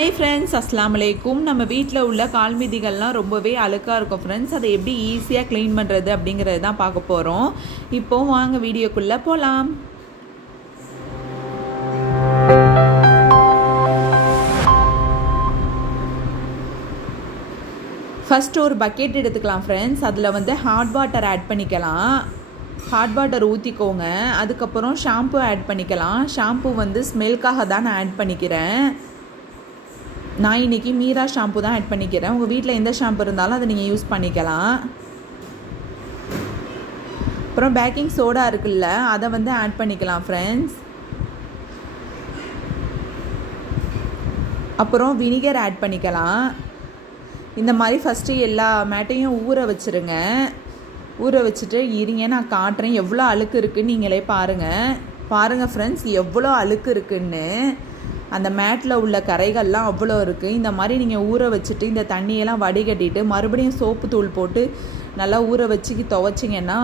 Hey friends அஸ்லாம் வலைக்கும் நம்ம வீட்டில் உள்ள கால்மிதிகள்லாம் ரொம்பவே அழுக்காக இருக்கும் ஃப்ரெண்ட்ஸ் அதை எப்படி ஈஸியாக க்ளீன் பண்ணுறது அப்படிங்கிறது தான் பார்க்க போகிறோம் இப்போ வாங்க வீடியோக்குள்ளே போகலாம் ஃபஸ்ட்டு ஒரு பக்கெட் எடுத்துக்கலாம் ஃப்ரெண்ட்ஸ் அதில் வந்து ஹாட் வாட்டர் ஆட் பண்ணிக்கலாம். ஹாட் வாட்டர் ஊற்றிக்கோங்க அதுக்கப்புறம் ஷாம்பு ஆட் பண்ணிக்கலாம். ஷாம்பு வந்து ஸ்மெல்க்காக தான் நான் ஆட் பண்ணிக்கிறேன். நான் இன்றைக்கி மீரா ஷாம்பு தான் ஆட் பண்ணிக்கிறேன். உங்கள் வீட்டில் எந்த ஷாம்பு இருந்தாலும் அதை நீங்கள் யூஸ் பண்ணிக்கலாம். அப்புறம் பேக்கிங் சோடா இருக்குல்ல அதை வந்து ஆட் பண்ணிக்கலாம் ஃப்ரெண்ட்ஸ் அப்புறம் வினிகர் ஆட் பண்ணிக்கலாம். இந்த மாதிரி ஃபஸ்ட்டு எல்லா மேட்டையும் ஊற வச்சுருங்க. ஊற வச்சுட்டு இருங்க நான் காட்டுறேன். எவ்வளோ அழுக்கு இருக்குன்னு நீங்களே பாருங்கள் பாருங்கள் ஃப்ரெண்ட்ஸ் எவ்வளோ அழுக்கு இருக்குன்னு. அந்த மேட்டில் உள்ள கரைகள்லாம் அவ்வளோ இருக்குது இந்த மாதிரி நீங்கள் ஊற வச்சுட்டு இந்த தண்ணியெல்லாம் வடிகட்டிட்டு மறுபடியும் சோப்பு தூள் போட்டு நல்லா ஊற வச்சு துவைச்சிங்கன்னா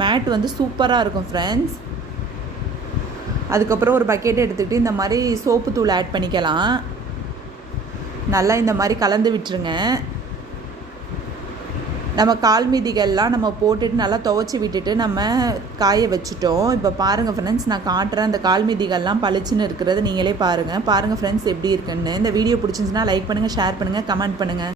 மேட் வந்து சூப்பராக இருக்கும் ஃப்ரெண்ட்ஸ் அதுக்கப்புறம் ஒரு பக்கெட் எடுத்துக்கிட்டு இந்த மாதிரி சோப்பு தூள் ஆட் பண்ணிக்கலாம். நல்லா இந்த மாதிரி கலந்து விட்டுருங்க. நம்ம கால் மீதிகள்லாம் நம்ம போட்டுட்டு நல்லா துவைச்சி விட்டுட்டு நம்ம காய வச்சுட்டோம். இப்போ பாருங்கள் ஃப்ரெண்ட்ஸ் நான் காட்டுறேன் அந்த கால் மீதிகள்லாம் பளிச்சுன்னு இருக்கிறத நீங்களே பாருங்கள் பாருங்கள் ஃப்ரெண்ட்ஸ் எப்படி இருக்குன்னு. இந்த வீடியோ பிடிச்சிருந்துச்சுன்னா லைக் பண்ணுங்கள் ஷேர் பண்ணுங்கள் கமெண்ட் பண்ணுங்கள்